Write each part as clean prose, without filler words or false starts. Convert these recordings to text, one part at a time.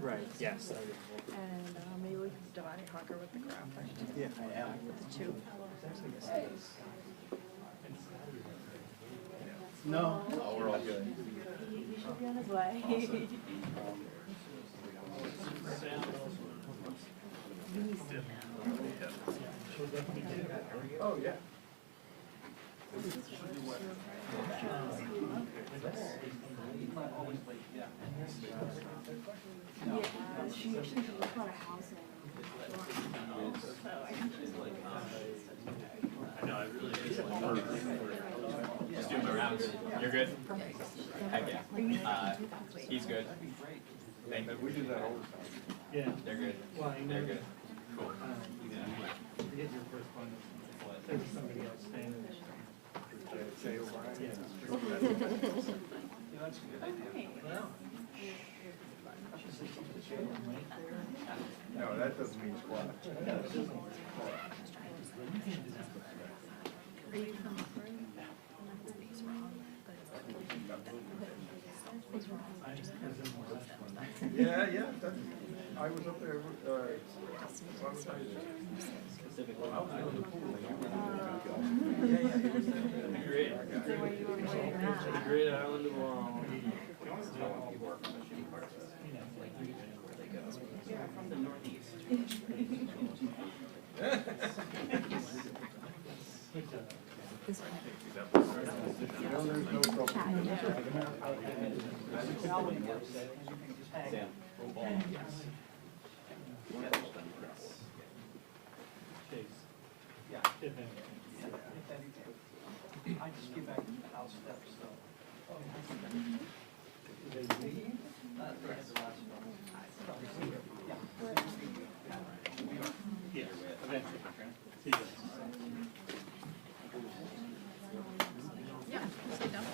Right, yes. And maybe we could divide and conquer with the graphic. Yeah. With the two. No, we're all good. He should be on his way. Oh, yeah. Yeah, she actually looked at a house in so I think she's like, I know, I really just doing my rounds. You're good? Heck yeah. He's good. Thank you. We do that all the time. Yeah. They're good. They're good. Cool. Forget your correspondence. There was somebody else standing there. Say O'Brien. Yeah. That's a good idea. No, that doesn't mean squat. are you from Yeah, yeah. I was up there. Great. Great island of all. From the Northeast. I just get back to the house steps, so. Yeah, eventually. See you guys. Yeah, sit down.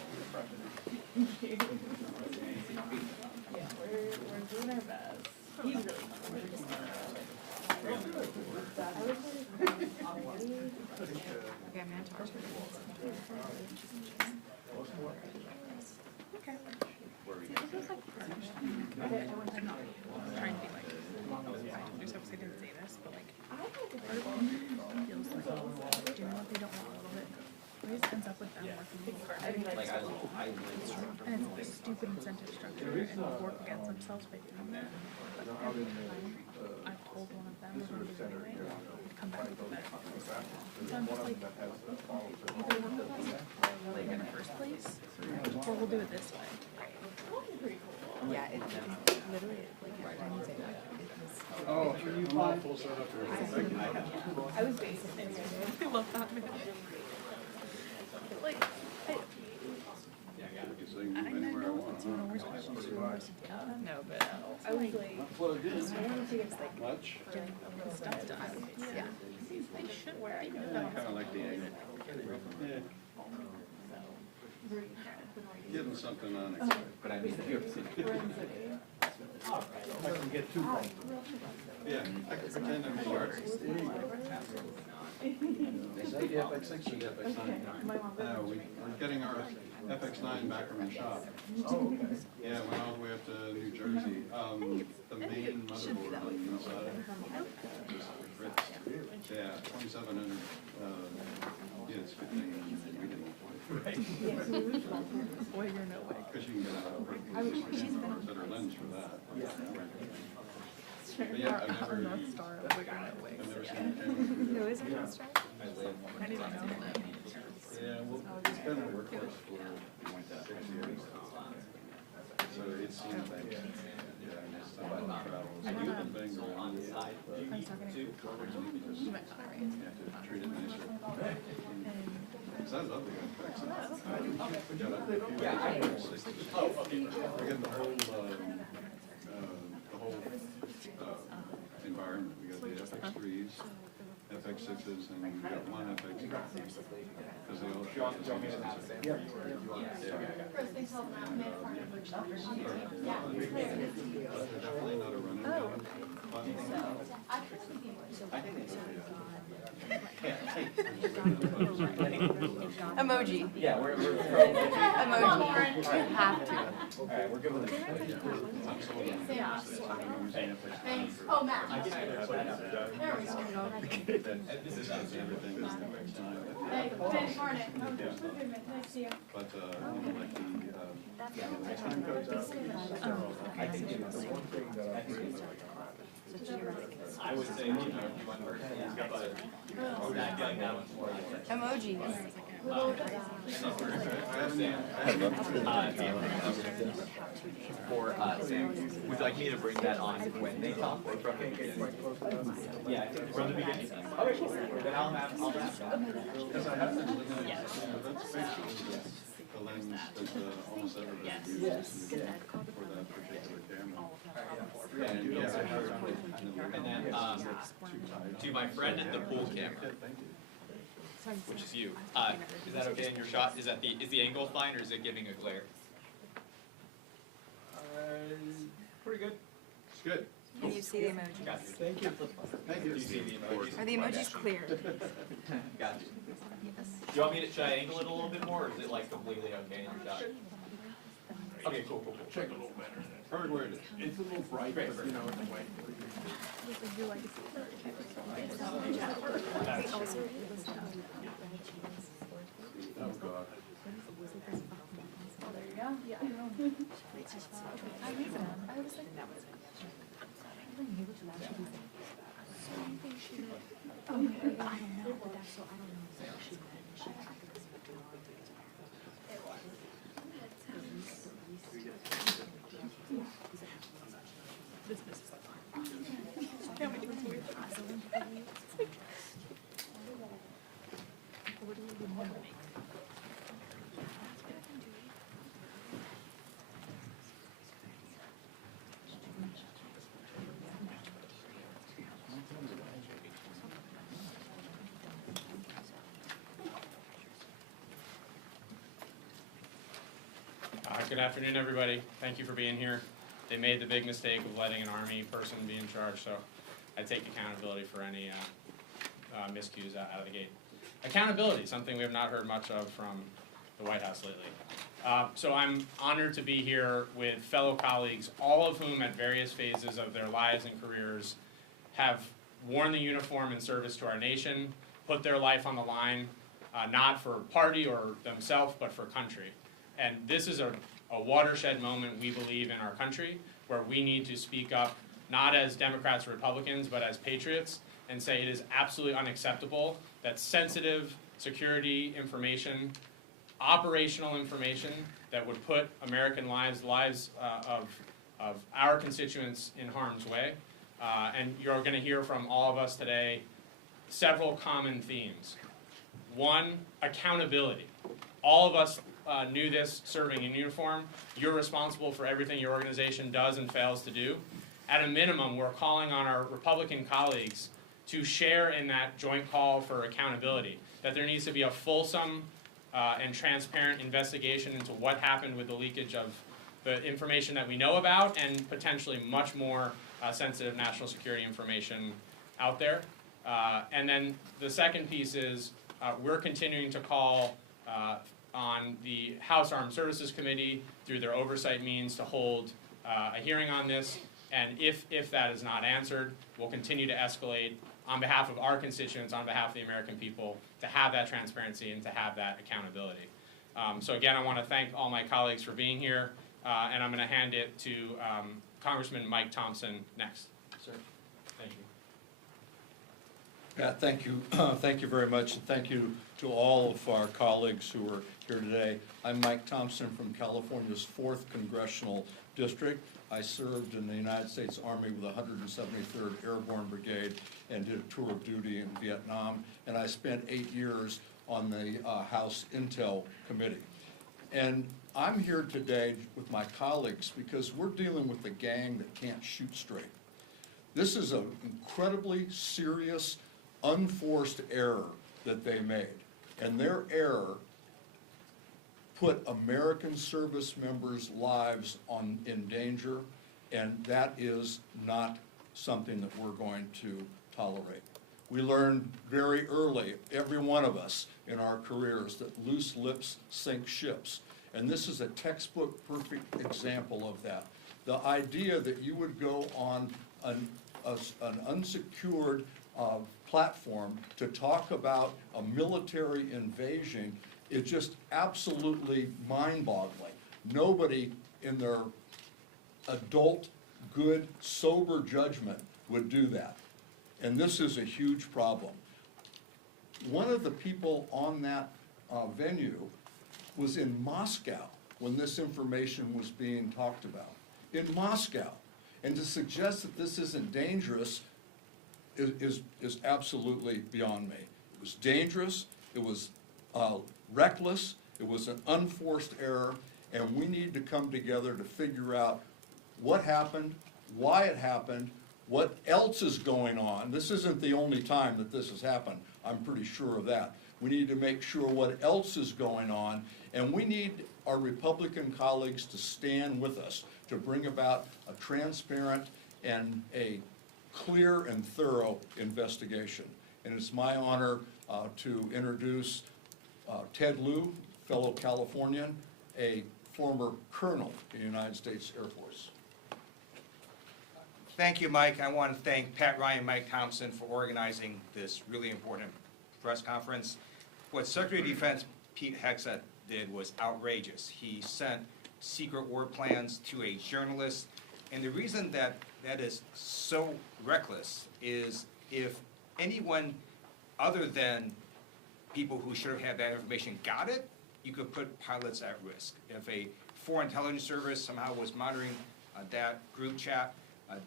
Yeah, we're doing our best. He's really fun. We're just okay, I'm gonna talk to her. Okay. See, this was like I'm not trying to be like, just because I didn't say this, but like, part of it feels like, do you know what they don't want a little bit? It always ends up with them working really hard. And it's a stupid incentive structure and work against themselves by doing that. But every time I've told one of them we're going to do it anyway, we've come back with a better place. So I'm just like, either work with us like in the first place, or we'll do it this way. Yeah, it's literally like every time you say that, it was. Oh, you all full set up here. Thank you. I was basically. I love that man. Like, I know it's even a worse question to No, but I was like, I wanted to get like getting stuff done. yeah. They should wear it. Kind of like the angle. Yeah. Getting something on it. But I mean, if you're I can get two points. Yeah, I could pretend I'm short. Is that the FX6 or the FX9? We're getting our FX9 back from the shop. Oh, okay. Yeah, went all the way up to New Jersey. The main motherboard on the inside just ripped. Yeah, 2700. Yeah, it's 15. We didn't. Right. Boy, you're no way. Because you can get a better lens for that. But yeah, Our North Star, like, you're no way. I've never seen a camera. Who is it? I didn't know that. Yeah, well, it's been a workhorse for 6 years. So it's seen things. Yeah, and it's not travels. It's a good thing around the side. I was talking to you. You might not, right? You have to treat it nicer. Because I love the FX. We got the whole environment. We got the FX3s, FX6s, and we got one FX. Because they all shot the same sensor. Yeah. Definitely not a running gun. I'm Emoji. Yeah, we're pro emoji. Emoji. You have to. All right, we're good with it. Thanks. Oh, Matt. There we go. This is Everything is Hey, thanks, Martin. Nice to see you. but, like I think I would say, one person, but I feel like that one's more like. Emojis. For Sam, would you like me to bring that on when they talk or from the beginning? Yeah, I think from the beginning. Okay, cool. Then I'll have. Because I have to look at it, that's basically the lens that almost everybody uses for that particular camera. And then, to my friend at the pool camera, which is you, is that okay in your shot? Is the angle fine, or is it giving a glare? Pretty good. It's good. Can you see the emojis? Got you. Thank you. Do you see the emojis? Are the emojis clear? Got you. Do you want me to, should I angle it a little bit more, or is it like completely okay in your shot? Okay, cool. Check a little better. Perfect where it is. It's a little bright, but you know, it's white. Oh, God. Good afternoon, everybody. Thank you for being here. They made the big mistake of letting an Army person be in charge, so I take accountability for any miscues out of the gate. Accountability, something we have not heard much of from the White House lately. So I'm honored to be here with fellow colleagues, all of whom at various phases of their lives and careers have worn the uniform in service to our nation, put their life on the line, not for party or themselves, but for country. And this is a watershed moment, we believe, in our country, where we need to speak up, not as Democrats or Republicans, but as patriots, and say it is absolutely unacceptable that sensitive security information, operational information that would put American lives of our constituents in harm's way. And you're going to hear from all of us today several common themes. One, accountability. All of us knew this serving in uniform. You're responsible for everything your organization does and fails to do. At a minimum, we're calling on our Republican colleagues to share in that joint call for accountability, that there needs to be a fulsome and transparent investigation into what happened with the leakage of the information that we know about and potentially much more sensitive national security information out there. And then the second piece is we're continuing to call on the House Armed Services Committee through their oversight means to hold a hearing on this, and if that is not answered, we'll continue to escalate on behalf of our constituents, on behalf of the American people, to have that transparency and to have that accountability. So again, I want to thank all my colleagues for being here, and I'm going to hand it to Congressman Mike Thompson next. Sir, thank you. Yeah, thank you. Thank you very much, and thank you to all of our colleagues who are here today. I'm Mike Thompson from California's 4th Congressional District. I served in the United States Army with the 173rd Airborne Brigade and did a tour of duty in Vietnam, and I spent 8 years on the House Intel Committee. And I'm here today with my colleagues because we're dealing with a gang that can't shoot straight. This is an incredibly serious, unforced error that they made, and their error put American service members' lives in danger, and that is not something that we're going to tolerate. We learned very early, every one of us in our careers, that loose lips sink ships. And this is a textbook perfect example of that. The idea that you would go on an unsecured platform to talk about a military invasion is just absolutely mind-boggling. Nobody in their adult, good, sober judgment would do that. And this is a huge problem. One of the people on that venue was in Moscow when this information was being talked about. In Moscow. And to suggest that this isn't dangerous is absolutely beyond me. It was dangerous, it was reckless, it was an unforced error, and we need to come together to figure out what happened, why it happened, what else is going on. This isn't the only time that this has happened, I'm pretty sure of that. We need to make sure what else is going on, and we need our Republican colleagues to stand with us to bring about a transparent and a clear and thorough investigation. And it's my honor to introduce Ted Lieu, fellow Californian, a former colonel in the United States Air Force. Thank you, Mike. I want to thank Pat Ryan and Mike Thompson for organizing this really important press conference. What Secretary of Defense Pete Hegseth did was outrageous. He sent secret war plans to a journalist, and the reason that that is so reckless is if anyone other than people who should have had that information got it, you could put pilots at risk. If a foreign intelligence service somehow was monitoring that group chat,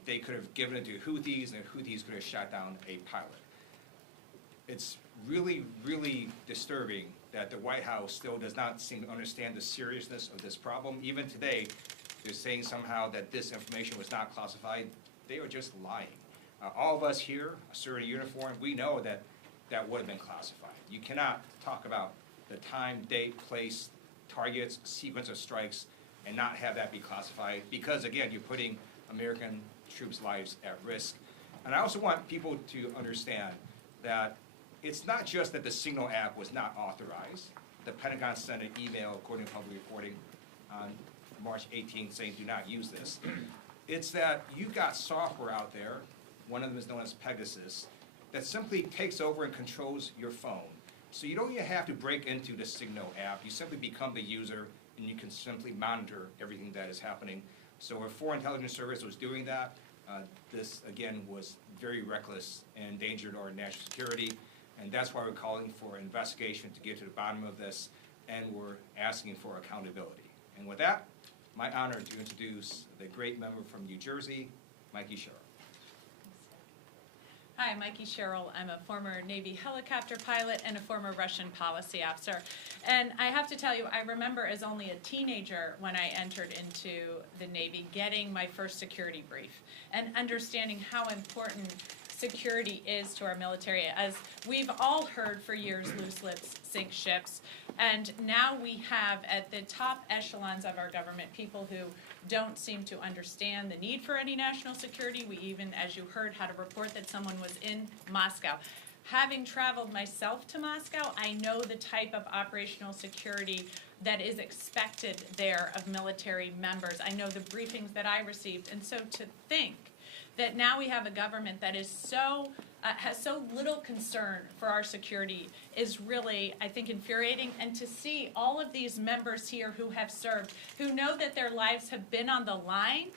they could have given it to Houthis, and Houthis could have shot down a pilot. It's really, really disturbing that the White House still does not seem to understand the seriousness of this problem. Even today, they're saying somehow that this information was not classified. They are just lying. All of us here, serving a uniform, we know that that would have been classified. You cannot talk about the time, date, place, targets, sequence of strikes, and not have that be classified because, again, you're putting American troops' lives at risk. And I also want people to understand that it's not just that the Signal app was not authorized. The Pentagon sent an email, according to public reporting, on March 18th saying do not use this. It's that you've got software out there, one of them is known as Pegasus, that simply takes over and controls your phone. So you don't even have to break into the Signal app. You simply become the user and you can simply monitor everything that is happening. So if Foreign Intelligence Service was doing that, this again was very reckless and endangered our national security. And that's why we're calling for an investigation to get to the bottom of this, and we're asking for accountability. And with that, my honor to introduce the great member from New Jersey, Mikey Sherrill. Hi, I'm Mikey Sherrill. I'm a former Navy helicopter pilot and a former Russian policy officer. And I have to tell you, I remember as only a teenager when I entered into the Navy getting my first security brief and understanding how important security is to our military. As we've all heard for years, loose lips sink ships. And now we have at the top echelons of our government people who don't seem to understand the need for any national security. We even, as you heard, had a report that someone was in Moscow. Having traveled myself to Moscow, I know the type of operational security that is expected there of military members. I know the briefings that I received. And so to think that now we have a government that is so has so little concern for our security is really, I think, infuriating. And to see all of these members here who have served, who know that their lives have been on the line,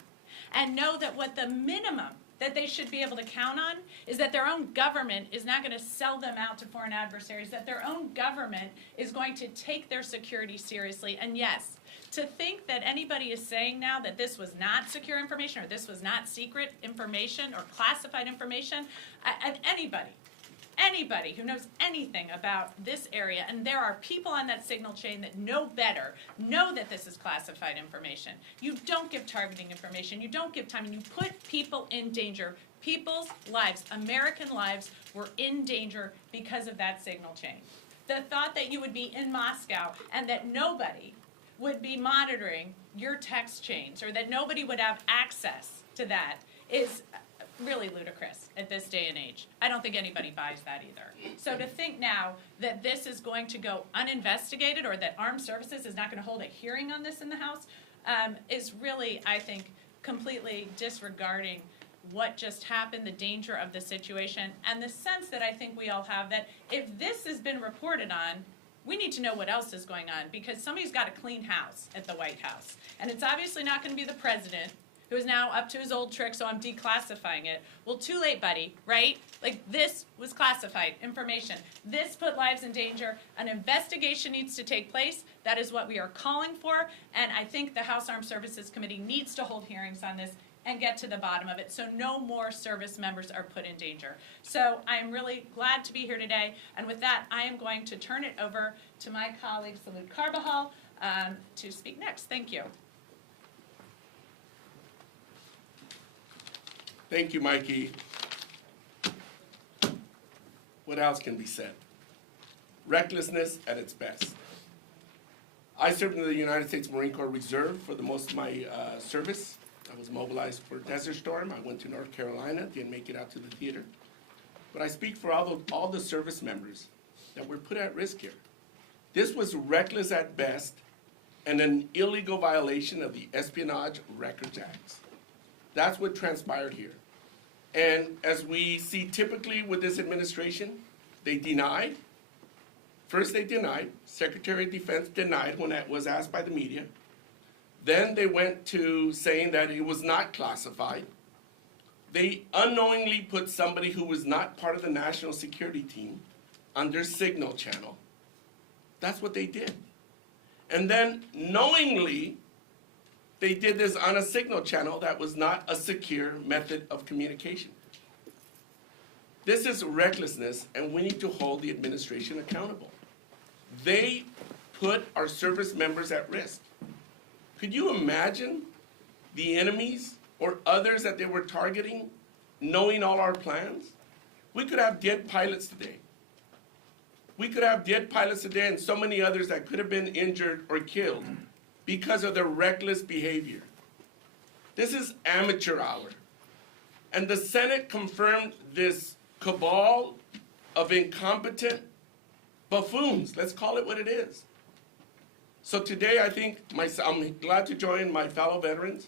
and know that what the minimum that they should be able to count on is that their own government is not going to sell them out to foreign adversaries, that their own government is going to take their security seriously. And yes, to think that anybody is saying now that this was not secure information or this was not secret information or classified information, anybody who knows anything about this area, and there are people on that signal chain that know better, know that this is classified information. You don't give targeting information, you don't give time, and you put people in danger. People's lives, American lives, were in danger because of that signal chain. The thought that you would be in Moscow and that nobody would be monitoring your text chains or that nobody would have access to that is really ludicrous at this day and age. I don't think anybody buys that either. So to think now that this is going to go uninvestigated, or that Armed Services is not going to hold a hearing on this in the House, is really, I think, completely disregarding what just happened, the danger of the situation, and the sense that I think we all have that if this has been reported on, we need to know what else is going on, because somebody's got to clean house at the White House. And it's obviously not going to be the president, who is now up to his old trick, so I'm declassifying it. Well, too late, buddy, right? Like, this was classified information. This put lives in danger. An investigation needs to take place. That is what we are calling for, and I think the House Armed Services Committee needs to hold hearings on this and get to the bottom of it, so no more service members are put in danger. So I'm really glad to be here today, and with that, I am going to turn it over to my colleague, Salud Carbajal, to speak next. Thank you. Thank you, Mikey. What else can be said? Recklessness at its best. I served in the United States Marine Corps Reserve for the most of my service. I was mobilized for Desert Storm. I went to North Carolina, didn't make it out to the theater. But I speak for all the service members that were put at risk here. This was reckless at best and an illegal violation of the Espionage Records Act. That's what transpired here. And as we see typically with this administration, they denied. First they denied, Secretary of Defense denied when that was asked by the media. Then they went to saying that it was not classified. They unknowingly put somebody who was not part of the national security team on their signal channel. That's what they did. And then knowingly, they did this on a signal channel that was not a secure method of communication. This is recklessness, and we need to hold the administration accountable. They put our service members at risk. Could you imagine the enemies or others that they were targeting knowing all our plans? We could have dead pilots today. We could have dead pilots today and so many others that could have been injured or killed because of their reckless behavior. This is amateur hour. And the Senate confirmed this cabal of incompetent buffoons. Let's call it what it is. So today I think I'm glad to join my fellow veterans,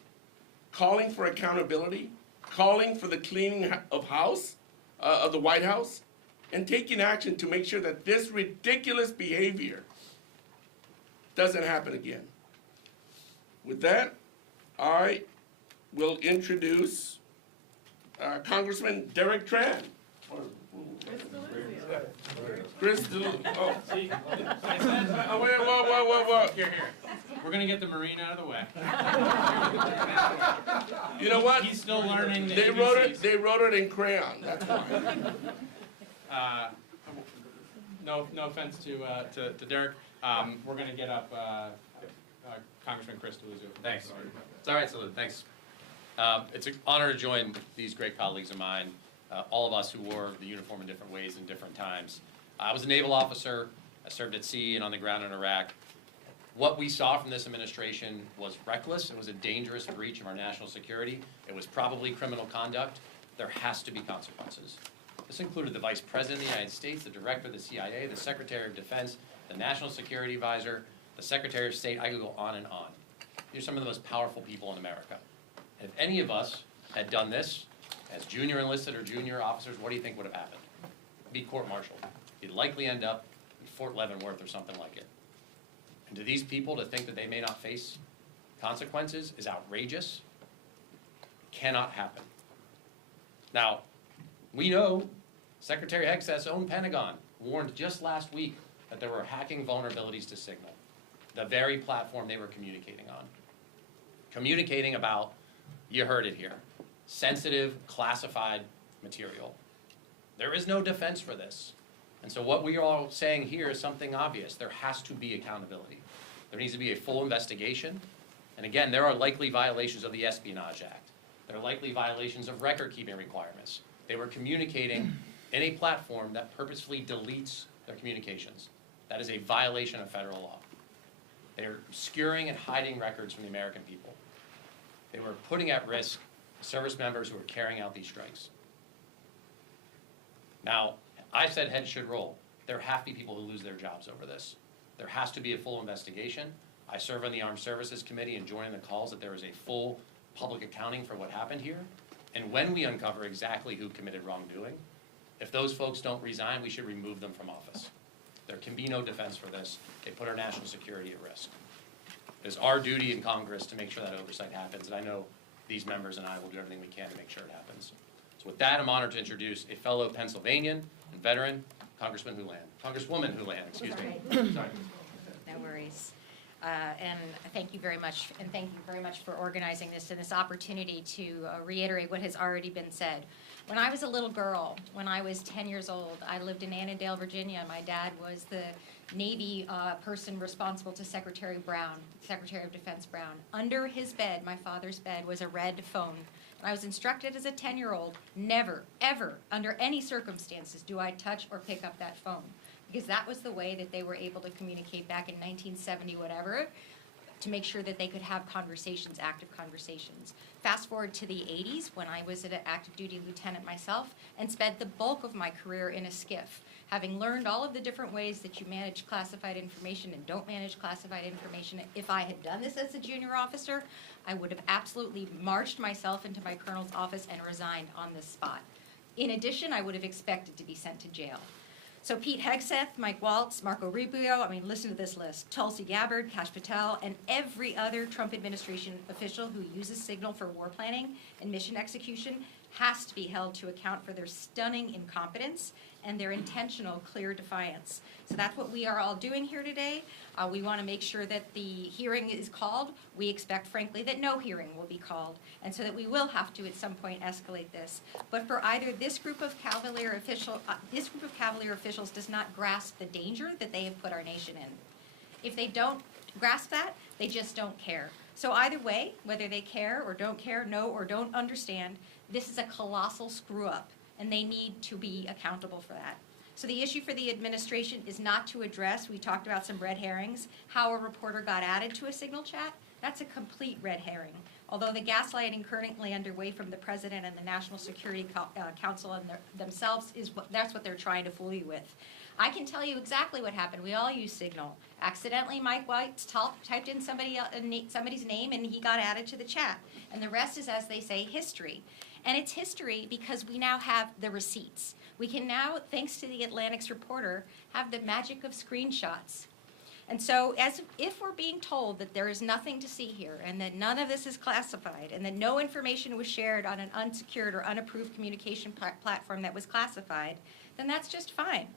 calling for accountability, calling for the cleaning of house, of the White House, and taking action to make sure that this ridiculous behavior doesn't happen again. With that, I will introduce Congressman Derek Tran. Chris DeLuzio. Oh. Oh, wait, whoa. Here. We're gonna get the Marine out of the way. You know what? He's still learning the They ABCs. wrote it in crayon. That's fine. No offense to Derek. We're gonna get up Congressman Chris DeLuzio. Thanks. It's all right, Salud. Thanks. It's an honor to join these great colleagues of mine, all of us who wore the uniform in different ways in different times. I was a naval officer. I served at sea and on the ground in Iraq. What we saw from this administration was reckless. It was a dangerous breach of our national security. It was probably criminal conduct. There has to be consequences. This included the Vice President of the United States, the Director of the CIA, the Secretary of Defense, the National Security Advisor, the Secretary of State. I could go on and on. These are some of the most powerful people in America. If any of us had done this as junior enlisted or junior officers, what do you think would have happened? Be court-martialed. You'd likely end up in Fort Leavenworth or something like it. And to these people, to think that they may not face consequences is outrageous. It cannot happen. Now, we know Secretary Hegseth's own Pentagon warned just last week that there were hacking vulnerabilities to Signal, the very platform they were communicating on. Communicating about, you heard it here, sensitive, classified material. There is no defense for this. And so what we are all saying here is something obvious. There has to be accountability. There needs to be a full investigation. And again, there are likely violations of the Espionage Act. There are likely violations of record-keeping requirements. They were communicating in a platform that purposefully deletes their communications. That is a violation of federal law. They are obscuring and hiding records from the American people. They were putting at risk service members who are carrying out these strikes. Now, I said heads should roll. There have to be people who lose their jobs over this. There has to be a full investigation. I serve on the Armed Services Committee and join in the calls that there is a full public accounting for what happened here. And when we uncover exactly who committed wrongdoing, if those folks don't resign, we should remove them from office. There can be no defense for this. They put our national security at risk. It is our duty in Congress to make sure that oversight happens, and I know these members and I will do everything we can to make sure it happens. So with that, I'm honored to introduce a fellow Pennsylvanian and veteran, Congresswoman Houlihan, excuse me. Sorry. No worries. And thank you very much, and thank you very much for organizing this and this opportunity to reiterate what has already been said. When I was a little girl, when I was 10 years old, I lived in Annandale, Virginia. My dad was the Navy person responsible to Secretary Brown, Secretary of Defense Brown. Under his bed, my father's bed, was a red phone. And I was instructed as a 10-year-old, never, ever, under any circumstances, do I touch or pick up that phone. Because that was the way that they were able to communicate back in 1970, whatever, to make sure that they could have conversations, active conversations. Fast forward to the 80s, when I was an active duty lieutenant myself and spent the bulk of my career in a skiff, having learned all of the different ways that you manage classified information and don't manage classified information. If I had done this as a junior officer, I would have absolutely marched myself into my colonel's office and resigned on the spot. In addition, I would have expected to be sent to jail. So Pete Hegseth, Mike Waltz, Marco Rubio, I mean, listen to this list. Tulsi Gabbard, Kash Patel, and every other Trump administration official who uses Signal for war planning and mission execution has to be held to account for their stunning incompetence and their intentional clear defiance. So that's what we are all doing here today. We want to make sure that the hearing is called. We expect, frankly, that no hearing will be called, and so that we will have to at some point escalate this. But for either this group of cavalier officials does not grasp the danger that they have put our nation in. If they don't grasp that, they just don't care. So either way, whether they care or don't care, know or don't understand, this is a colossal screw up, and they need to be accountable for that. So the issue for the administration is not to address, we talked about some red herrings, how a reporter got added to a Signal chat. That's a complete red herring. Although the gaslighting currently underway from the President and the National Security Council and themselves, that's what they're trying to fool you with. I can tell you exactly what happened. We all use Signal. Accidentally, Mike White typed in somebody's name and he got added to the chat. And the rest is, as they say, history. And it's history because we now have the receipts. We can now, thanks to the Atlantic's reporter, have the magic of screenshots. And so if we're being told that there is nothing to see here and that none of this is classified and that no information was shared on an unsecured or unapproved communication platform that was classified, then that's just fine.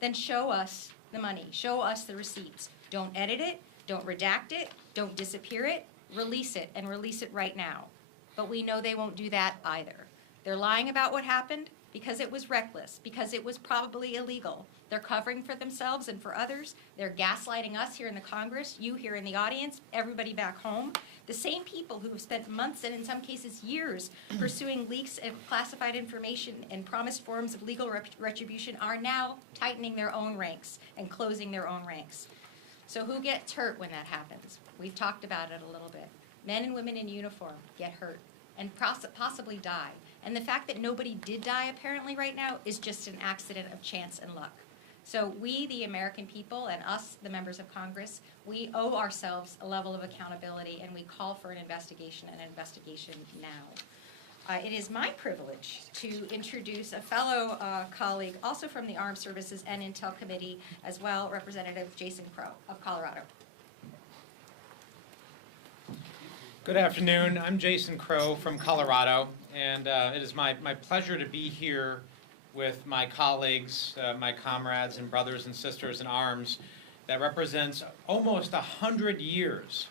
Then show us the money, show us the receipts. Don't edit it, don't redact it, don't disappear it, release it, and release it right now. But we know they won't do that either. They're lying about what happened because it was reckless, because it was probably illegal. They're covering for themselves and for others. They're gaslighting us here in the Congress, you here in the audience, everybody back home. The same people who have spent months and in some cases years pursuing leaks of classified information and promised forms of legal retribution are now tightening their own ranks and closing their own ranks. So who gets hurt when that happens? We've talked about it a little bit. Men and women in uniform get hurt and possibly die. And the fact that nobody did die apparently right now is just an accident of chance and luck. So we, the American people, and us, the members of Congress, we owe ourselves a level of accountability, and we call for an investigation now. It is my privilege to introduce a fellow colleague, also from the Armed Services and Intel Committee as well, Representative Jason Crow of Colorado. Good afternoon. I'm Jason Crow from Colorado, and it is my pleasure to be here with my colleagues, my comrades and brothers and sisters in arms that represents almost 100 years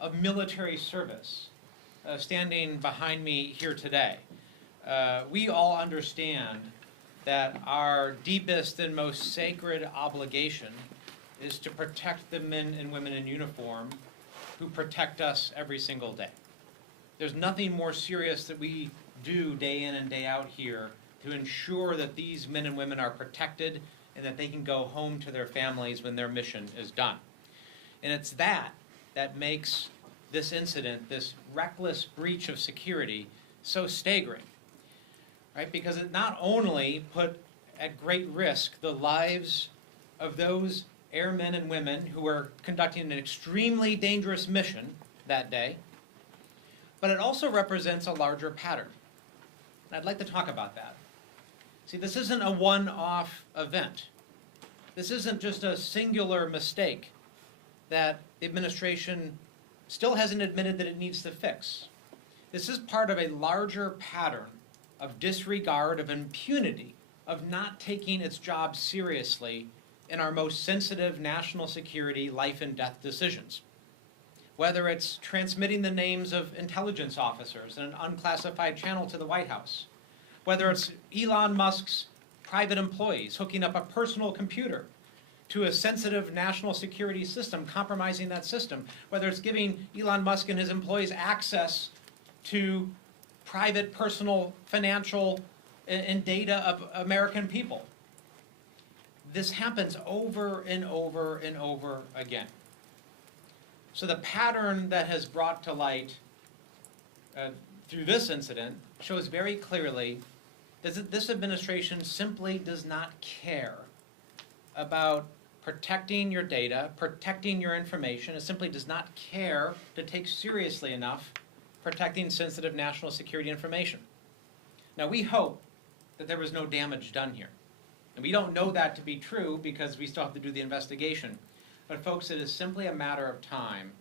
of military service standing behind me here today. We all understand that our deepest and most sacred obligation is to protect the men and women in uniform who protect us every single day. There's nothing more serious that we do day in and day out here to ensure that these men and women are protected and that they can go home to their families when their mission is done. And it's that makes this incident, this reckless breach of security, so staggering, right? Because it not only put at great risk the lives of those airmen and women who were conducting an extremely dangerous mission that day, but it also represents a larger pattern. And I'd like to talk about that. See, this isn't a one-off event. This isn't just a singular mistake that the administration still hasn't admitted that it needs to fix. This is part of a larger pattern of disregard, of impunity, of not taking its job seriously in our most sensitive national security life and death decisions. Whether it's transmitting the names of intelligence officers in an unclassified channel to the White House, whether it's Elon Musk's private employees hooking up a personal computer to a sensitive national security system, compromising that system, whether it's giving Elon Musk and his employees access to private, personal, financial, and data of American people. This happens over and over and over again. So the pattern that has brought to light through this incident shows very clearly that this administration simply does not care about protecting your data, protecting your information. It simply does not care to take seriously enough protecting sensitive national security information. Now, we hope that there was no damage done here. And we don't know that to be true because we still have to do the investigation. But folks, it is simply a matter of time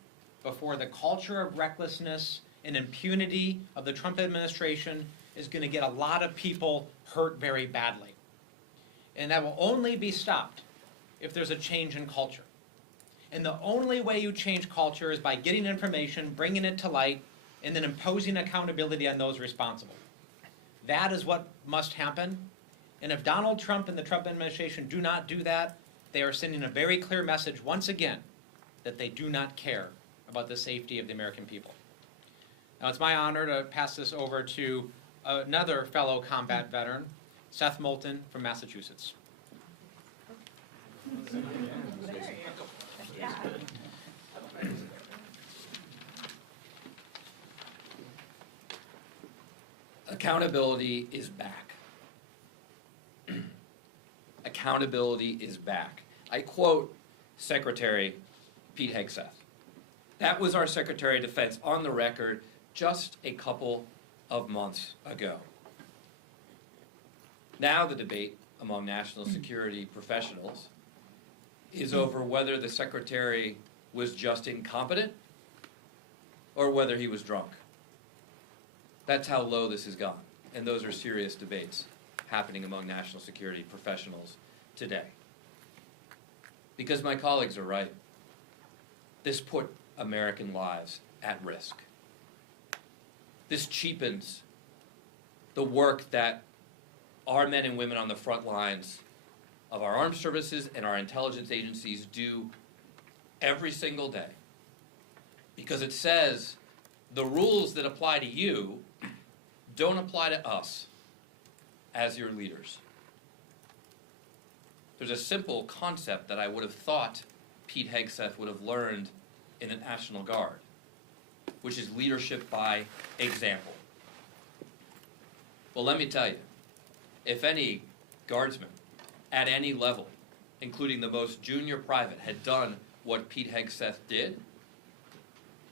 before the culture of recklessness and impunity of the Trump administration is going to get a lot of people hurt very badly. And that will only be stopped if there's a change in culture. And the only way you change culture is by getting information, bringing it to light, and then imposing accountability on those responsible. That is what must happen. And if Donald Trump and the Trump administration do not do that, they are sending a very clear message once again that they do not care about the safety of the American people. Now, it's my honor to pass this over to another fellow combat veteran, Seth Moulton from Massachusetts. Accountability is back. Accountability is back. I quote Secretary Pete Hegseth. That was our Secretary of Defense on the record just a couple of months ago. Now the debate among national security professionals is over whether the Secretary was just incompetent or whether he was drunk. That's how low this has gone, and those are serious debates happening among national security professionals today. Because my colleagues are right. This put American lives at risk. This cheapens the work that our men and women on the front lines of our armed services and our intelligence agencies do every single day. Because it says the rules that apply to you don't apply to us as your leaders. There's a simple concept that I would have thought Pete Hegseth would have learned in the National Guard, which is leadership by example. Well, let me tell you, if any guardsman at any level, including the most junior private, had done what Pete Hegseth did,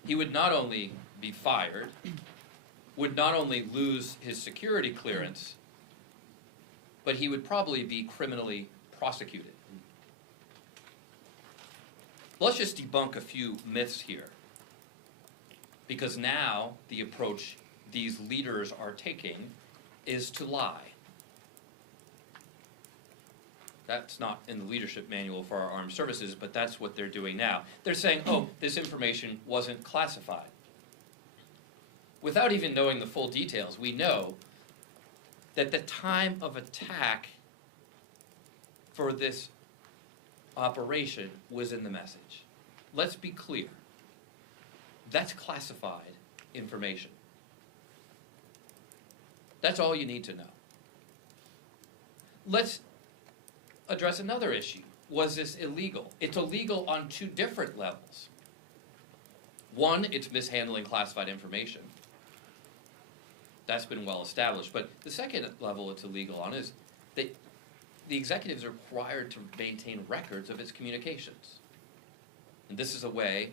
he would not only be fired, would not only lose his security clearance, but he would probably be criminally prosecuted. Let's just debunk a few myths here, because now the approach these leaders are taking is to lie. That's not in the leadership manual for our armed services, but that's what they're doing now. They're saying, oh, this information wasn't classified. Without even knowing the full details, we know that the time of attack for this operation was in the message. Let's be clear. That's classified information. That's all you need to know. Let's address another issue. Was this illegal? It's illegal on two different levels. One, it's mishandling classified information. That's been well established. But the second level it's illegal on is that the executive is required to maintain records of its communications. And this is a way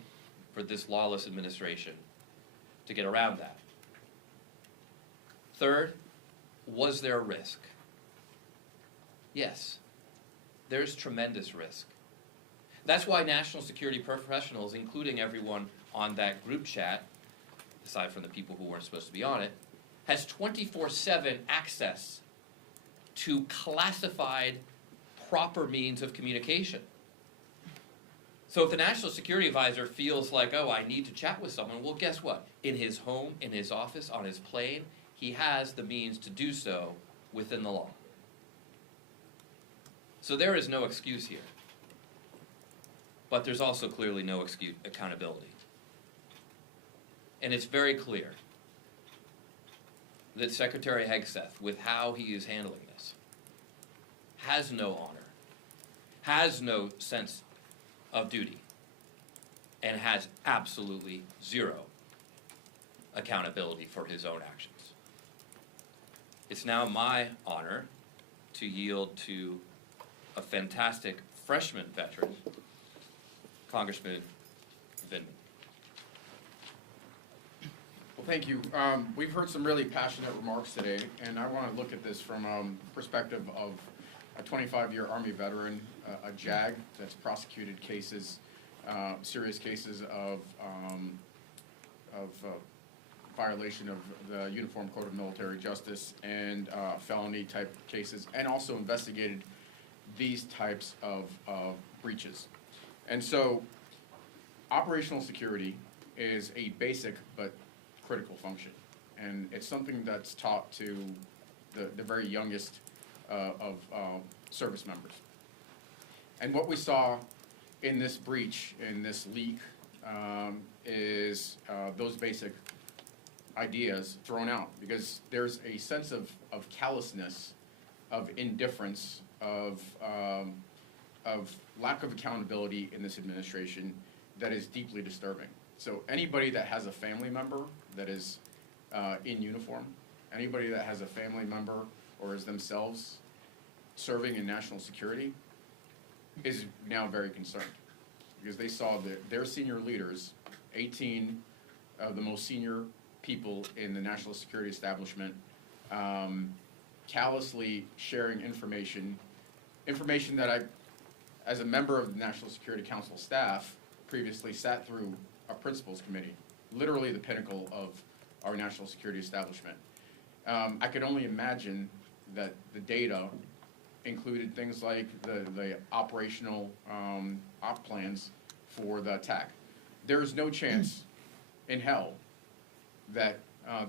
for this lawless administration to get around that. Third, was there risk? Yes, there's tremendous risk. That's why national security professionals, including everyone on that group chat, aside from the people who weren't supposed to be on it, has 24/7 access to classified proper means of communication. So if the National Security Advisor feels like, oh, I need to chat with someone, well, guess what? In his home, in his office, on his plane, he has the means to do so within the law. So there is no excuse here. But there's also clearly no accountability. And it's very clear that Secretary Hegseth, with how he is handling this, has no honor, has no sense of duty, and has absolutely zero accountability for his own actions. It's now my honor to yield to a fantastic freshman veteran, Congressman Vindman. Well, thank you. We've heard some really passionate remarks today, and I want to look at this from perspective of a 25-year Army veteran, a JAG that's prosecuted cases, serious cases of violation of the Uniform Code of Military Justice and felony type cases, and also investigated these types of breaches. And so operational security is a basic but critical function, and it's something that's taught to the very youngest of service members. And what we saw in this breach, in this leak, is those basic ideas thrown out, because there's a sense of callousness, of indifference, of lack of accountability in this administration that is deeply disturbing. So anybody that has a family member that is in uniform, anybody that has a family member or is themselves serving in national security is now very concerned, because they saw that their senior leaders, 18 of the most senior people in the national security establishment, callously sharing information that I, as a member of the National Security Council staff, previously sat through a principals committee, literally the pinnacle of our national security establishment. I could only imagine that the data included things like the operational op plans for the attack. There is no chance in hell that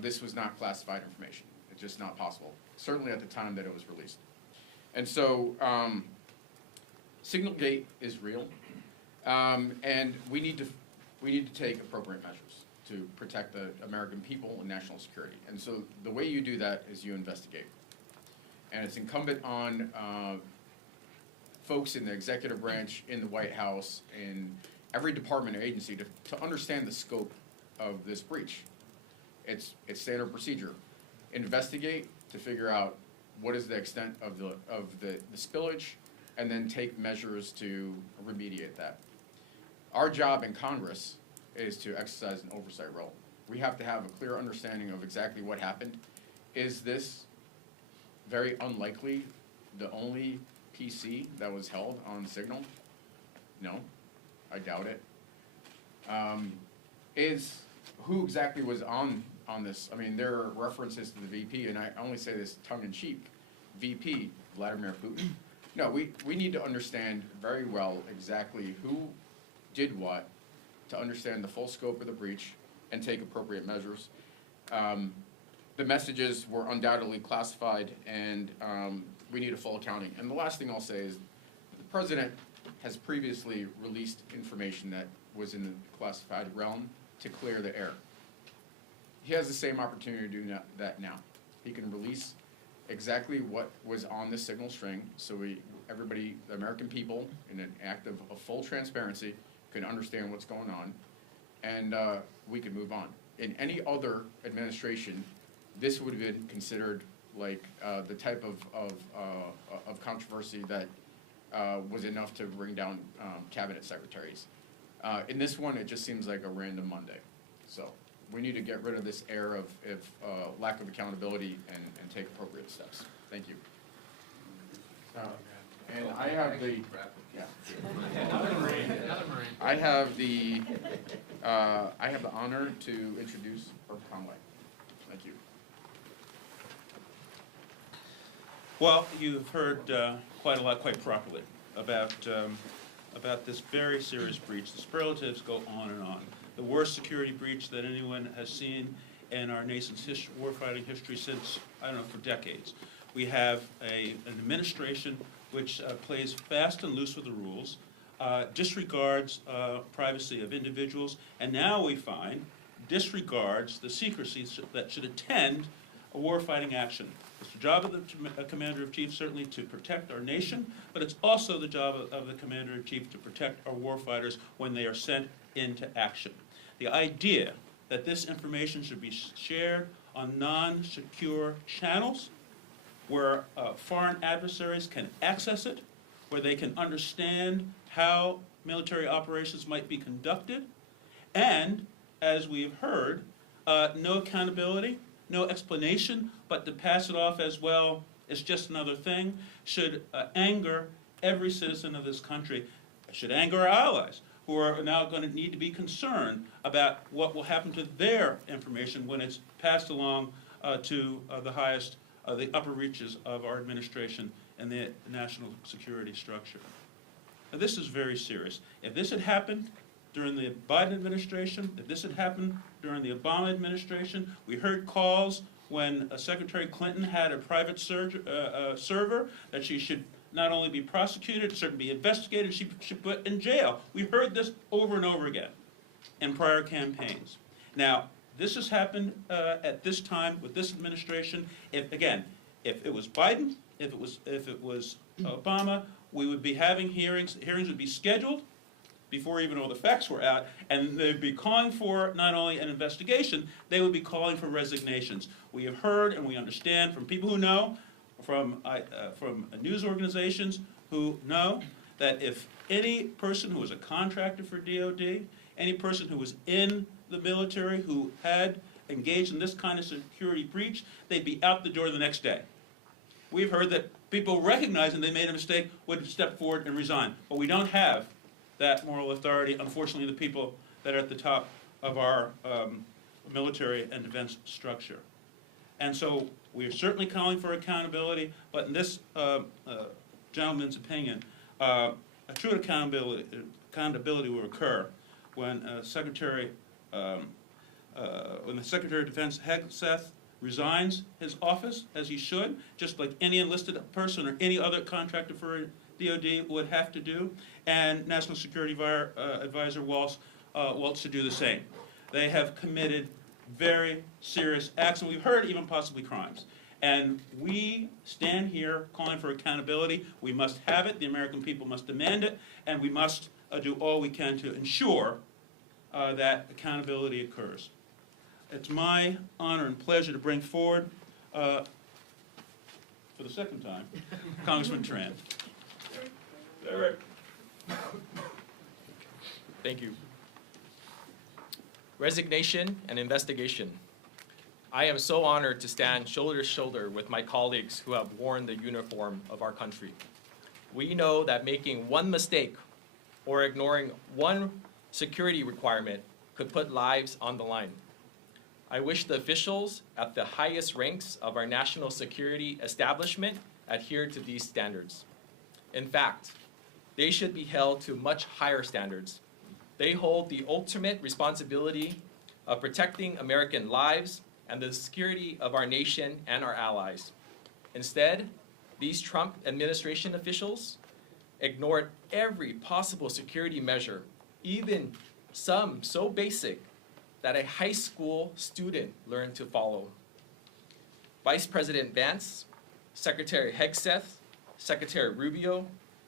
this was not classified information. It's just not possible, certainly at the time that it was released. And so Signalgate is real, and we need to take appropriate measures to protect the American people and national security. And so the way you do that is you investigate. And it's incumbent on folks in the executive branch, in the White House, in every department or agency to understand the scope of this breach. It's standard procedure. Investigate to figure out what is the extent of the spillage, and then take measures to remediate that. Our job in Congress is to exercise an oversight role. We have to have a clear understanding of exactly what happened. Is this very unlikely the only PC that was held on Signal? No, I doubt it. Who exactly was on this? I mean, there are references to the VP, and I only say this tongue-in-cheek. VP, Vladimir Putin. No, we need to understand very well exactly who did what to understand the full scope of the breach and take appropriate measures. The messages were undoubtedly classified, and we need a full accounting. And the last thing I'll say is the president has previously released information that was in the classified realm to clear the air. He has the same opportunity to do that now. He can release exactly what was on the signal string, so everybody, the American people, in an act of full transparency, can understand what's going on, and we can move on. In any other administration, this would have been considered like the type of controversy that was enough to bring down cabinet secretaries. In this one, it just seems like a random Monday. So we need to get rid of this air of lack of accountability and take appropriate steps. Thank you. And I have the, yeah. I have the honor to introduce Herb Conway. Thank you. Well, you've heard quite a lot, quite properly, about this very serious breach. The superlatives go on and on. The worst security breach that anyone has seen in our nation's warfighting history since, I don't know, for decades. We have an administration which plays fast and loose with the rules, disregards privacy of individuals, and now we find disregards the secrecy that should attend a warfighting action. It's the job of the Commander-in-Chief certainly to protect our nation, but it's also the job of the Commander-in-Chief to protect our warfighters when they are sent into action. The idea that this information should be shared on non-secure channels where foreign adversaries can access it, where they can understand how military operations might be conducted, and, as we have heard, no accountability, no explanation, but to pass it off as, well, it's just another thing, should anger every citizen of this country. It should anger our allies, who are now going to need to be concerned about what will happen to their information when it's passed along to the highest, the upper reaches of our administration and the national security structure. Now, this is very serious. If this had happened during the Biden administration, if this had happened during the Obama administration, we heard calls when Secretary Clinton had a private server that she should not only be prosecuted, certainly be investigated, she should put in jail. We heard this over and over again in prior campaigns. Now, this has happened at this time with this administration. If it was Biden, if it was Obama, we would be having hearings. Hearings would be scheduled before even all the facts were out, and they'd be calling for not only an investigation, they would be calling for resignations. We have heard and we understand from people who know, from news organizations who know, that if any person who was a contractor for DOD, any person who was in the military who had engaged in this kind of security breach, they'd be out the door the next day. We've heard that people recognizing they made a mistake would step forward and resign, but we don't have that moral authority, unfortunately, the people that are at the top of our military and defense structure. And so we are certainly calling for accountability, but in this gentleman's opinion, a true accountability will occur when the Secretary of Defense Hegseth resigns his office, as he should, just like any enlisted person or any other contractor for DOD would have to do, and National Security Advisor Waltz to do the same. They have committed very serious acts, and we've heard even possibly crimes. And we stand here calling for accountability. We must have it. The American people must demand it, and we must do all we can to ensure that accountability occurs. It's my honor and pleasure to bring forward, for the second time, Congressman Tran. Thank you. Resignation and investigation. I am so honored to stand shoulder to shoulder with my colleagues who have worn the uniform of our country. We know that making one mistake or ignoring one security requirement could put lives on the line. I wish the officials at the highest ranks of our national security establishment adhere to these standards. In fact, they should be held to much higher standards. They hold the ultimate responsibility of protecting American lives and the security of our nation and our allies. Instead, these Trump administration officials ignored every possible security measure, even some so basic that a high school student learned to follow. Vice President Vance, Secretary Hegseth, Secretary Rubio,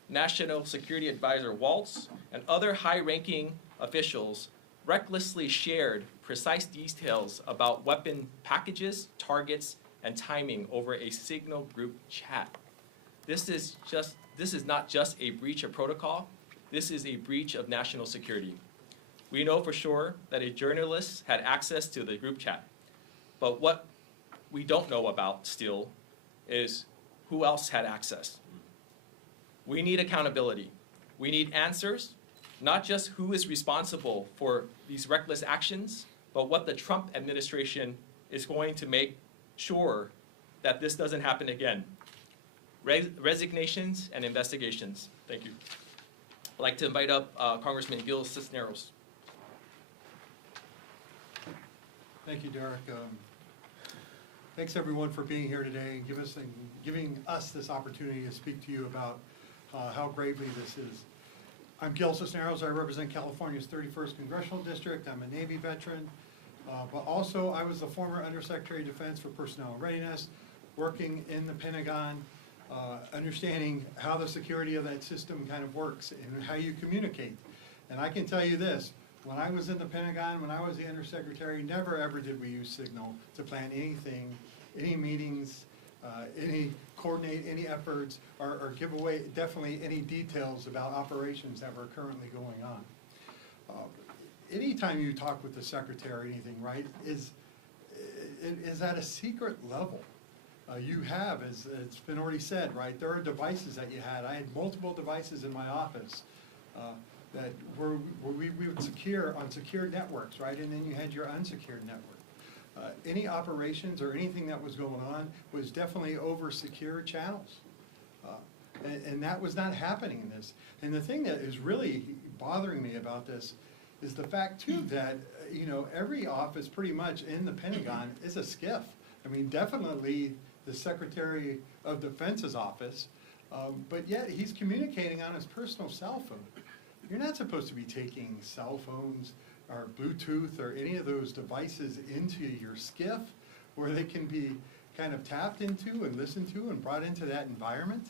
National Security Advisor Waltz, and other high-ranking officials recklessly shared precise details about weapon packages, targets, and timing over a Signal group chat. This is not just a breach of protocol, this is a breach of national security. We know for sure that a journalist had access to the group chat, but what we don't know about still is who else had access. We need accountability. We need answers, not just who is responsible for these reckless actions, but what the Trump administration is going to make sure that this doesn't happen again. Resignations and investigations. Thank you. I'd like to invite up Congressman Gil Cisneros. Thank you, Derek. Thanks everyone for being here today and giving us this opportunity to speak to you about how gravely this is. I'm Gil Cisneros. I represent California's 31st Congressional District. I'm a Navy veteran, but also I was the former Undersecretary of Defense for Personnel Readiness, working in the Pentagon, understanding how the security of that system kind of works and how you communicate. And I can tell you this, when I was in the Pentagon, when I was the Undersecretary, never ever did we use Signal to plan anything, any meetings, coordinate any efforts, or give away definitely any details about operations that were currently going on. Anytime you talk with the Secretary or anything, right, is at a secret level. You have, as it's been already said, right, there are devices that you had. I had multiple devices in my office that we would secure on secured networks, right, and then you had your unsecured network. Any operations or anything that was going on was definitely over secure channels. And that was not happening in this. And the thing that is really bothering me about this is the fact, too, that, you know, every office pretty much in the Pentagon is a SCIF. I mean, definitely the Secretary of Defense's office, but yet he's communicating on his personal cell phone. You're not supposed to be taking cell phones or Bluetooth or any of those devices into your SCIF where they can be kind of tapped into and listened to and brought into that environment.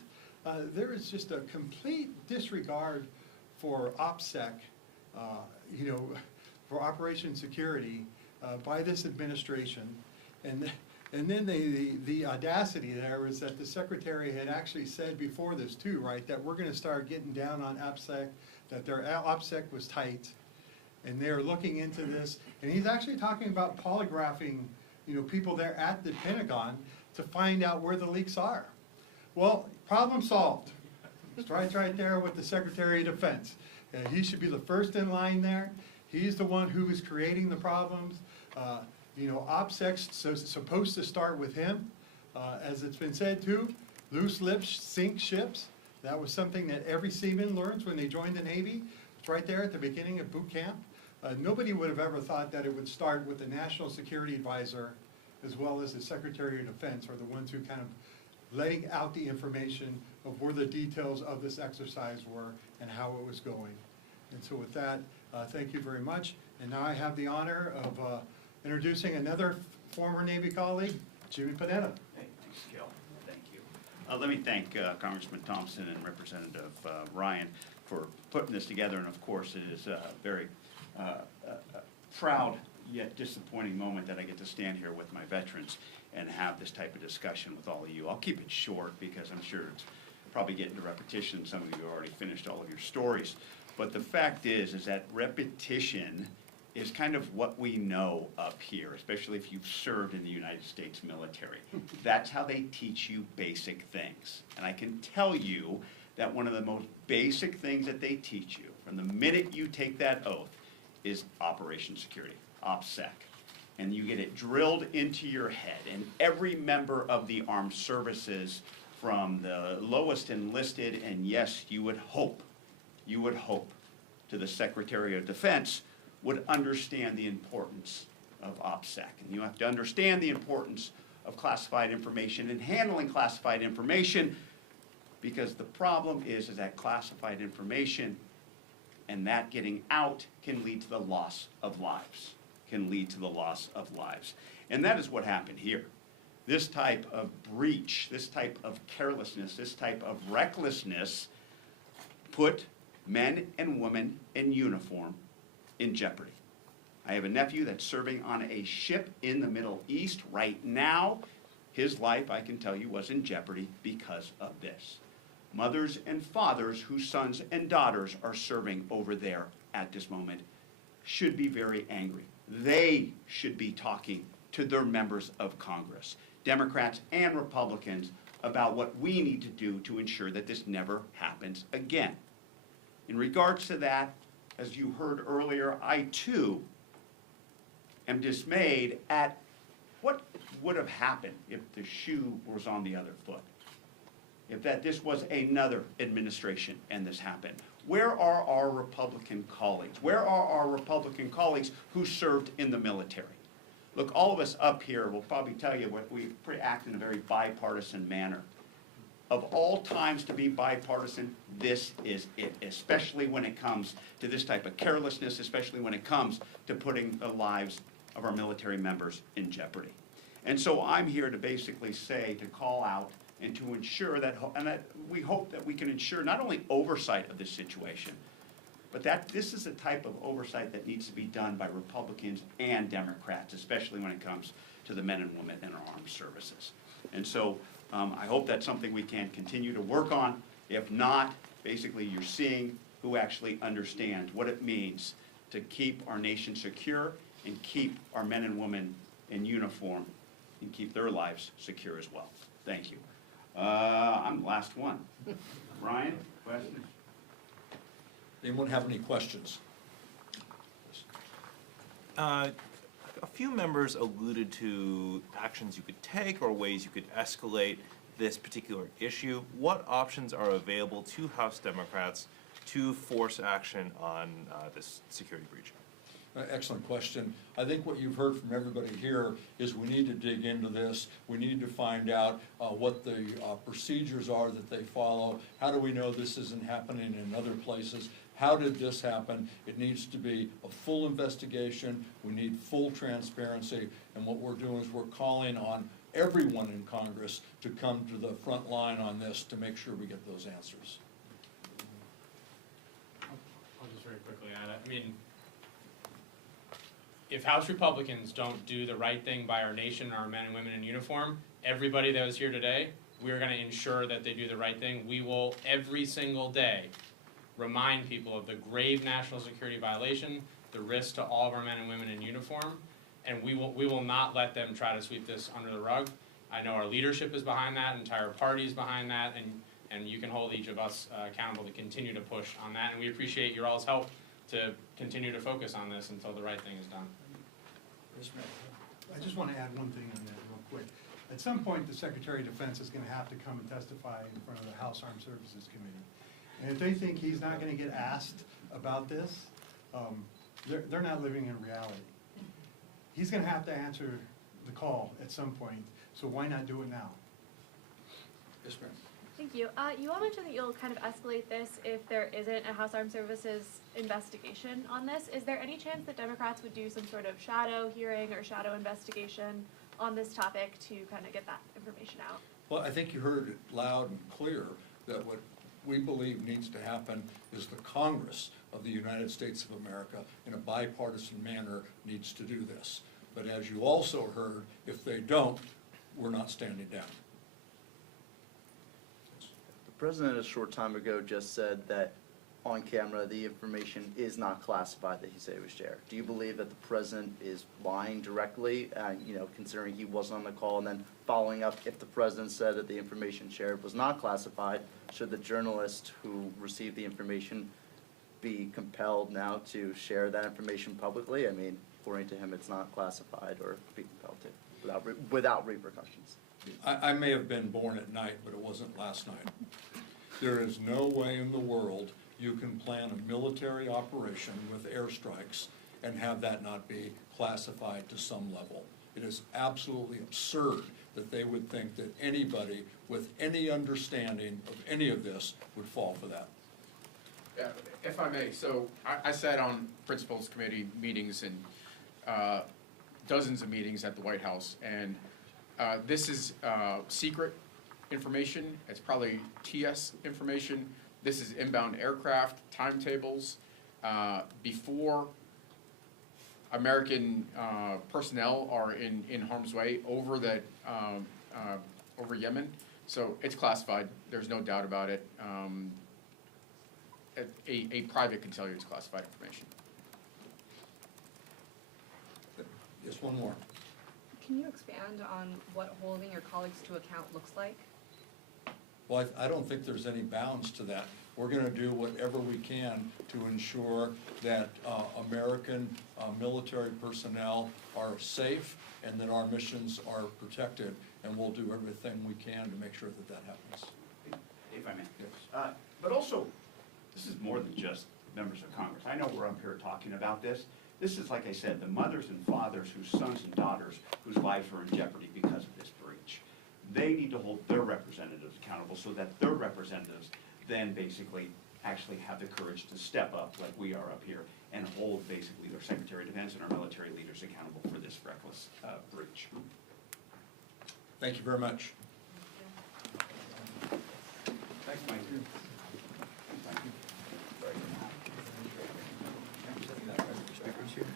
There is just a complete disregard for OPSEC, you know, for Operation Security by this administration. And then the audacity there is that the Secretary had actually said before this too, right, that we're going to start getting down on OPSEC, that their OPSEC was tight, and they're looking into this. And he's actually talking about polygraphing, you know, people there at the Pentagon to find out where the leaks are. Well, problem solved. It's right there with the Secretary of Defense. He should be the first in line there. He's the one who is creating the problems. You know, OPSEC's supposed to start with him. As it's been said too, loose lips sink ships. That was something that every seaman learns when they join the Navy. It's right there at the beginning of boot camp. Nobody would have ever thought that it would start with the National Security Advisor as well as the Secretary of Defense, are the ones who kind of letting out the information of where the details of this exercise were and how it was going. And so with that, thank you very much. And now I have the honor of introducing another former Navy colleague, Jimmy Panetta. Hey, thanks, Gil. Thank you. Let me thank Congressman Thompson and Representative Ryan for putting this together. And of course, it is a very proud yet disappointing moment that I get to stand here with my veterans and have this type of discussion with all of you. I'll keep it short because I'm sure it's probably getting to repetition. Some of you already finished all of your stories. But the fact is that repetition is kind of what we know up here, especially if you've served in the United States military. That's how they teach you basic things. And I can tell you that one of the most basic things that they teach you from the minute you take that oath is Operation Security, OPSEC. And you get it drilled into your head. And every member of the armed services, from the lowest enlisted, and yes, you would hope, to the Secretary of Defense, would understand the importance of OPSEC. And you have to understand the importance of classified information and handling classified information, because the problem is that classified information and that getting out can lead to the loss of lives, And that is what happened here. This type of breach, this type of carelessness, this type of recklessness put men and women in uniform in jeopardy. I have a nephew that's serving on a ship in the Middle East right now. His life, I can tell you, was in jeopardy because of this. Mothers and fathers whose sons and daughters are serving over there at this moment should be very angry. They should be talking to their members of Congress, Democrats and Republicans, about what we need to do to ensure that this never happens again. In regards to that, as you heard earlier, I too am dismayed at what would have happened if the shoe was on the other foot. If this was another administration and this happened. Where are our Republican colleagues? Where are our Republican colleagues who served in the military? Look, all of us up here will probably tell you we act in a very bipartisan manner. Of all times to be bipartisan, this is it, especially when it comes to this type of carelessness, especially when it comes to putting the lives of our military members in jeopardy. And so I'm here to basically say, to call out and to ensure that we hope that we can ensure not only oversight of this situation, but that this is a type of oversight that needs to be done by Republicans and Democrats, especially when it comes to the men and women in our armed services. And so I hope that's something we can continue to work on. If not, basically you're seeing who actually understands what it means to keep our nation secure and keep our men and women in uniform and keep their lives secure as well. Thank you. I'm the last one. Brian, questions? Anyone have any questions? A few members alluded to actions you could take or ways you could escalate this particular issue. What options are available to House Democrats to force action on this security breach? Excellent question. I think what you've heard from everybody here is we need to dig into this. We need to find out what the procedures are that they follow. How do we know this isn't happening in other places? How did this happen? It needs to be a full investigation. We need full transparency. And what we're doing is we're calling on everyone in Congress to come to the front line on this to make sure we get those answers. I'll just very quickly add it. I mean, if House Republicans don't do the right thing by our nation, our men and women in uniform, everybody that was here today, we are going to ensure that they do the right thing. We will, every single day, remind people of the grave national security violation, the risk to all of our men and women in uniform, and we will not let them try to sweep this under the rug. I know our leadership is behind that, entire party is behind that, and you can hold each of us accountable to continue to push on that, and we appreciate your all's help to continue to focus on this until the right thing is done. I just want to add one thing on that real quick. At some point, the Secretary of Defense is going to have to come and testify in front of the House Armed Services Committee. And if they think he's not going to get asked about this, they're not living in reality. He's going to have to answer the call at some point, so why not do it now? Yes, ma'am. Thank you. You all mentioned that you'll kind of escalate this if there isn't a House Armed Services investigation on this. Is there any chance that Democrats would do some sort of shadow hearing or shadow investigation on this topic to kind of get that information out? Well, I think you heard it loud and clear that what we believe needs to happen is the Congress of the United States of America in a bipartisan manner needs to do this. But as you also heard, if they don't, we're not standing down. The President a short time ago just said that on camera the information is not classified that he said it was shared. Do you believe that the President is lying directly, considering he wasn't on the call, and then following up, if the President said that the information shared was not classified, should the journalist who received the information be compelled now to share that information publicly? I mean, according to him, it's not classified, or be compelled to, without repercussions. I may have been born at night, but it wasn't last night. There is no way in the world you can plan a military operation with airstrikes and have that not be classified to some level. It is absolutely absurd that they would think that anybody with any understanding of any of this would fall for that. If I may, so I sat on Principals Committee meetings and dozens of meetings at the White House, and this is secret information. It's probably TS information. This is inbound aircraft timetables. Before American personnel are in harm's way over that, over Yemen. So it's classified, there's no doubt about it. A private can tell you it's classified information. Just one more. Can you expand on what holding your colleagues to account looks like? Well, I don't think there's any bounds to that. We're going to do whatever we can to ensure that American military personnel are safe and that our missions are protected, and we'll do everything we can to make sure that that happens. If I may. Yes. But also, this is more than just members of Congress. I know we're up here talking about this. This is, like I said, the mothers and fathers whose sons and daughters whose lives are in jeopardy because of this breach. They need to hold their representatives accountable so that their representatives then basically actually have the courage to step up like we are up here and hold basically their Secretary of Defense and our military leaders accountable for this reckless breach. Thank you very much. Thanks, Mike. Speakers here.